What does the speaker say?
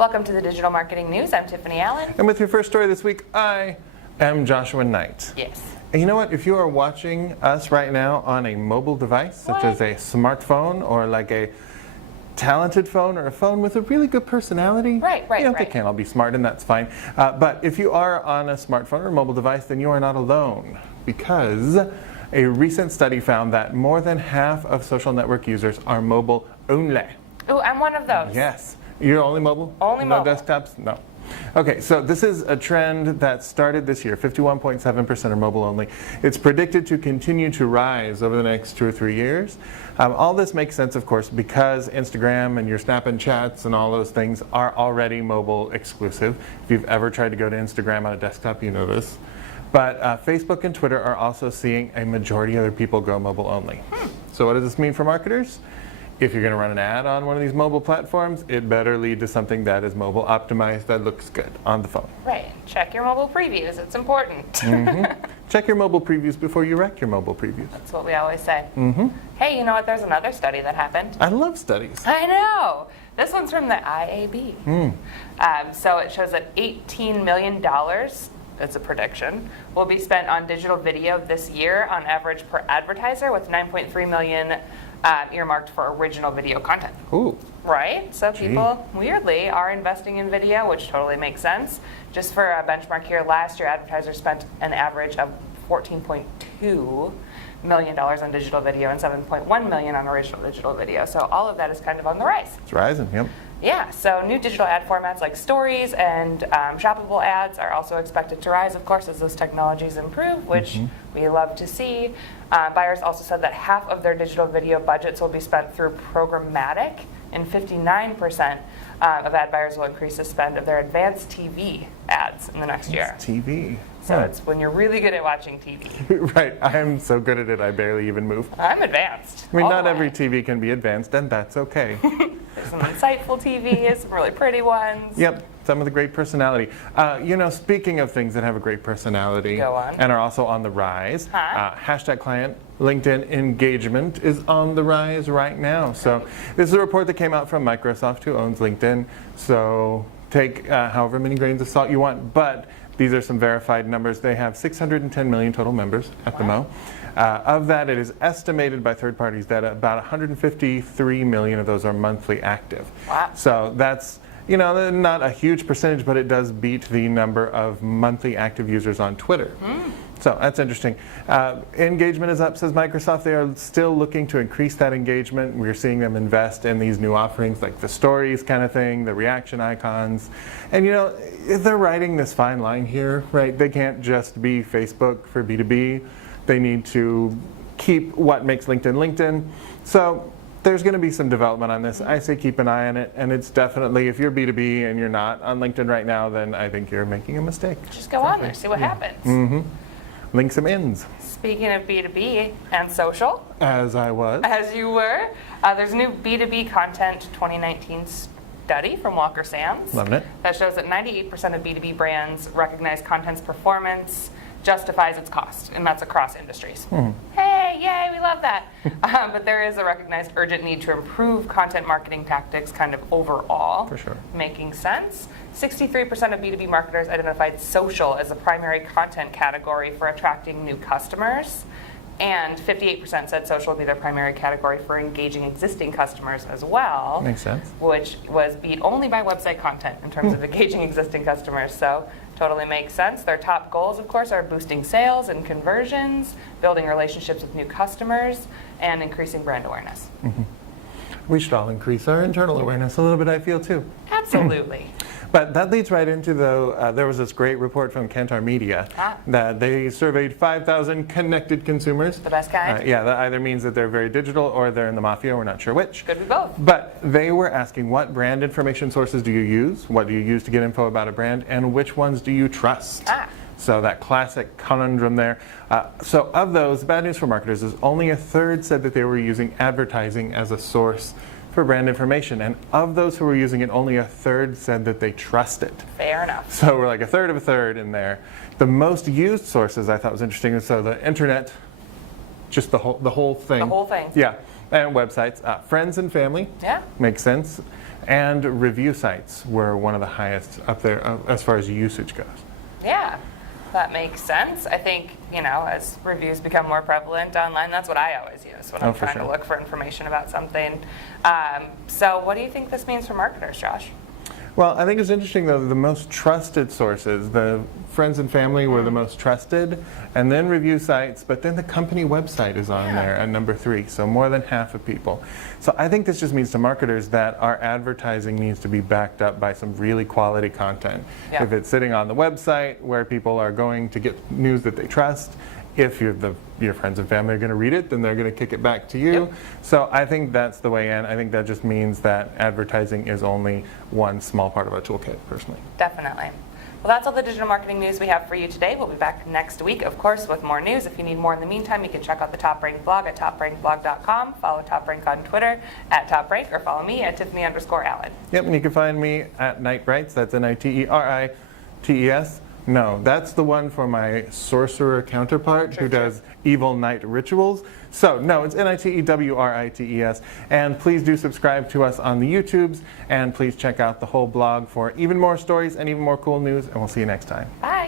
Welcome to the Digital Marketing News. I'm Tiffani Allen. And with your first story this week, I am Joshua Nite. Yes. And you know what? If you are watching us right now on a mobile device, such as a smartphone or like a talented phone or a phone with a really good personality, they can't all be smart, and that's fine. But if you are on a smartphone or a mobile device, then you are not alone, because a recent study found that more than half of social network users are mobile only. Oh, I'm one of those. Yes. You're only mobile? Only mobile. No desktops? No. Okay, so this is a trend that started this year. 51.7% are mobile only. It's predicted to continue to rise over the next 2 or 3 years. All this makes sense, of course, because Instagram and your Snap and Chats and all those things are already mobile exclusive. If you've ever tried to go to Instagram on a desktop, you know this. But Facebook and Twitter are also seeing a majority of their people go mobile only. So what does this mean for marketers? If you're going to run an ad on one of these mobile platforms, it better lead to something that is mobile optimized, that looks good on the phone. Right. Check your mobile previews. It's important. Check your mobile previews before you wreck your mobile previews. That's what we always say. Hey, you know what? There's another study that happened. I love studies. I know. This one's from the IAB. So it shows that $18 million, it's a prediction, will be spent on digital video this year on average per advertiser, with 9.3 million earmarked for original video content. Ooh. Right? So people, weirdly, are investing in video, which totally makes sense. Just for a benchmark here, last year advertisers spent an average of $14.2 million on digital video and $7.1 million on original digital video. So all of that is kind of on the rise. It's rising, yep. Yeah, so new digital ad formats like stories and shoppable ads are also expected to rise, of course, as those technologies improve, which we love to see. Buyers also said that half of their digital video budgets will be spent through programmatic, and 59% of ad buyers will increase the spend of their advanced TV ads in the next year. TV. So it's when you're really good at watching TV. Right. I am so good at it, I barely even move. I'm advanced. I mean, not every TV can be advanced, and that's okay. There's some insightful TVs, some really pretty ones. Yep, some with a great personality. You know, speaking of things that have a great personality Go on. and are also on the rise, hashtag client LinkedIn engagement is on the rise right now. So this is a report that came out from Microsoft, who owns LinkedIn. So take however many grains of salt you want, but these are some verified numbers. They have 610 million total members at the Mo. Of that, it is estimated by third parties that about 153 million of those are monthly active. Wow. So that's, you know, not a huge percentage, but it does beat the number of monthly active users on Twitter. So that's interesting. Engagement is up, says Microsoft. They are still looking to increase that engagement. We're seeing them invest in these new offerings like the stories kind of thing, the reaction icons. And you know, they're riding this fine line here, right? They can't just be Facebook for B2B. They need to keep what makes LinkedIn LinkedIn. So there's going to be some development on this. I say keep an eye on it, and it's definitely, if you're B2B and you're not on LinkedIn right now, then I think you're making a mistake. Just go on there, see what happens. Link some ins. Speaking of B2B and social, As I was. as you were, there's a new B2B content 2019 study from Walker Sands. Loving it. That shows that 98% of B2B brands recognize content's performance justifies its cost, and that's across industries. Hey, yay, we love that. But there is a recognized urgent need to improve content marketing tactics kind of overall. For sure. Making sense. 63% of B2B marketers identified social as a primary content category for attracting new customers. And 58% said social would be their primary category for engaging existing customers as well. Makes sense. Which was beat only by website content in terms of engaging existing customers. So totally makes sense. Their top goals, of course, are boosting sales and conversions, building relationships with new customers, and increasing brand awareness. We should all increase our internal awareness a little bit, I feel, too. Absolutely. But that leads right into, though, there was this great report from Kantar Media that they surveyed 5,000 connected consumers. The best kind? Yeah, that either means that they're very digital or they're in the mafia. We're not sure which. Could be both. But they were asking, what brand information sources do you use? What do you use to get info about a brand? And which ones do you trust? So that classic conundrum there. So of those, the bad news for marketers is only a third said that they were using advertising as a source for brand information. And of those who were using it, only a third said that they trust it. Fair enough. So we're like a third of a third in there. The most used sources I thought was interesting. So the internet just the whole thing. The whole thing. Yeah, and websites. Friends and family. Yeah. Makes sense. And review sites were one of the highest up there as far as usage goes. Yeah, that makes sense. I think, as reviews become more prevalent online, that's what I always use when I'm trying to look for information about something. So what do you think this means for marketers, Josh? Well, I think it's interesting, though, the most trusted sources, the friends and family were the most trusted, and then review sites, but then the company website is on there at number 3, so more than half of people. So I think this just means to marketers that our advertising needs to be backed up by some really quality content. Yeah. If it's sitting on the website where people are going to get news that they trust, if your friends and family are going to read it, then they're going to kick it back to you. Yep. So I think that's the way in. I think that just means that advertising is only one small part of our toolkit, personally. Definitely. Well, that's all the digital marketing news we have for you today. We'll be back next week, of course, with more news. If you need more in the meantime, you can check out the TopRank blog at toprankblog.com. Follow TopRank on Twitter at TopRank, or follow me at Tiffani_Allen. Yep, and you can find me at Nitewrites. That's Niteries. No, that's the one for my sorcerer counterpart who does evil night rituals. So, no, it's Nitewrites. And please do subscribe to us on the YouTubes, and please check out the whole blog for even more stories and even more cool news, and we'll see you next time. Bye.